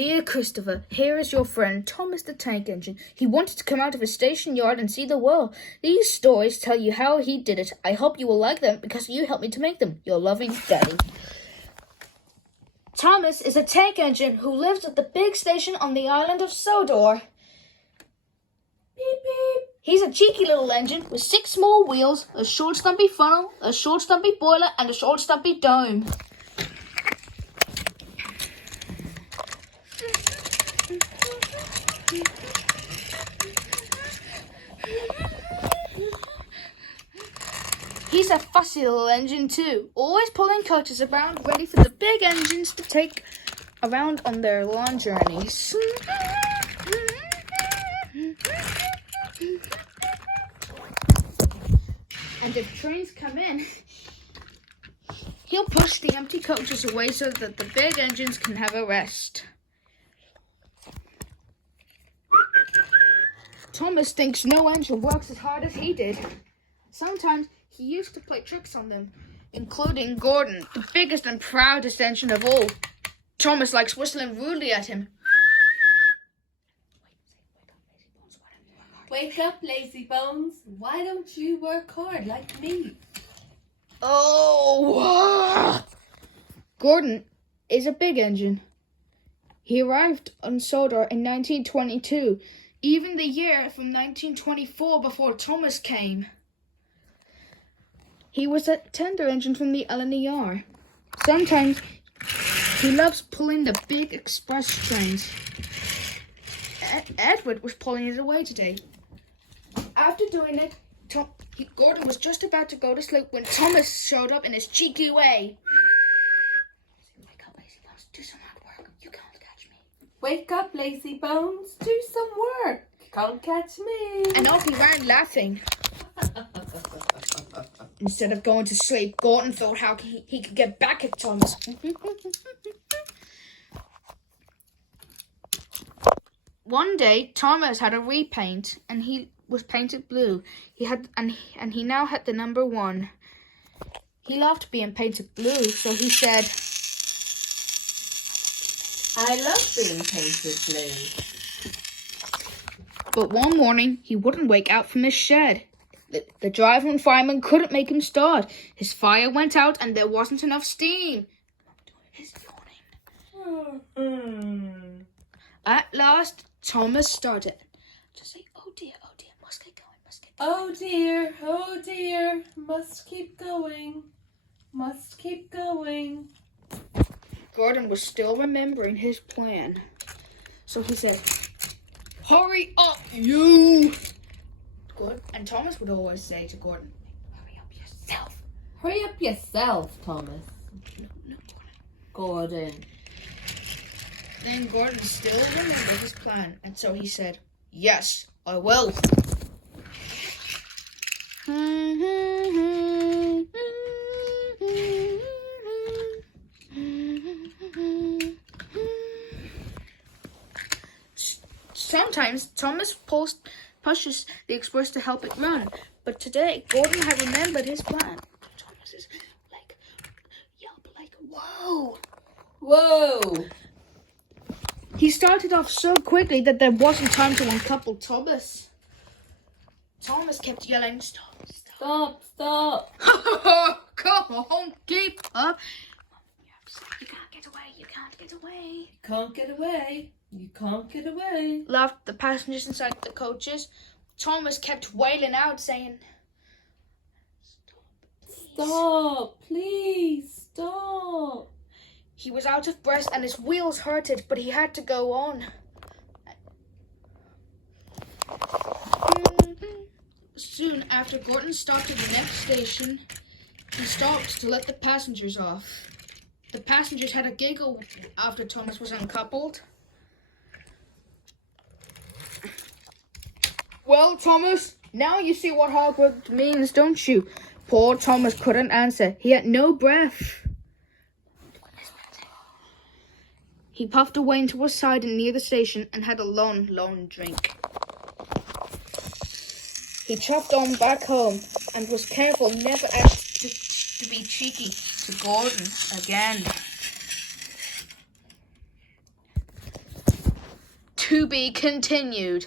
Dear Christopher, here is your friend Thomas the Tank Engine. He wanted to come out of his station yard and see the world. These stories tell you how he did it. I hope you will like them because you helped me to make them. Your loving Daddy. Thomas is a tank engine who lives at the big station on the island of Sodor. Beep beep. He's a cheeky little engine with 6 small wheels, a short stumpy funnel, a short stumpy boiler, and a short stumpy dome. He's a fussy little engine too, always pulling coaches around, ready for the big engines to take around on their long journeys. And if trains come in, he'll push the empty coaches away so that the big engines can have a rest. Thomas thinks no engine works as hard as he did. Sometimes he used to play tricks on them, including Gordon, the biggest and proudest engine of all. Thomas likes whistling rudely at him. Wake up, lazy bones. Why don't you work hard like me? Oh! Gordon is a big engine. He arrived on Sodor in 1922, even the year from 1924 before Thomas came. He was a tender engine from the LNER. Sometimes he loves pulling the big express trains. Edward was pulling it away today. After doing it, Gordon was just about to go to sleep when Thomas showed up in his cheeky way. Wake up, lazy bones. Do some hard work. You can't catch me. Wake up, lazy bones. Do some work. Can't catch me. And off he ran laughing. Instead of going to sleep, Gordon thought how he could get back at Thomas. One day, Thomas had a repaint, and he was painted blue. He now had the number 1. He loved being painted blue, so he said, I love being painted blue. But one morning, he wouldn't wake out from his shed. The driver and fireman couldn't make him start. His fire went out and there wasn't enough steam. He's yawning. At last, Thomas started. Just say, oh dear, must get going, Oh dear, must keep going. Gordon was still remembering his plan. So he said, hurry up, you! Good. And Thomas would always say to Gordon, hurry up yourself. Hurry up yourself, Thomas. No, Gordon. Then Gordon still remembered his plan, and so he said, yes, I will. Sometimes Thomas pushes the express to help it run, but today Gordon had remembered his plan. Thomas is yelp like, whoa! Whoa! He started off so quickly that there wasn't time to uncouple Thomas. Thomas kept yelling, stop. Come on, keep up. You can't get away. Laughed the passengers inside the coaches. Thomas kept wailing out, saying, Stop, please, stop. He was out of breath and his wheels hurted, but he had to go on. Soon after Gordon stopped at the next station, he stopped to let the passengers off. The passengers had a giggle after Thomas was uncoupled. Well, Thomas, now you see what hard work means, don't you? Poor Thomas couldn't answer. He had no breath. He puffed away into a siding near the station and had a long drink. He chopped on back home and was careful never to be cheeky to Gordon again. To be continued.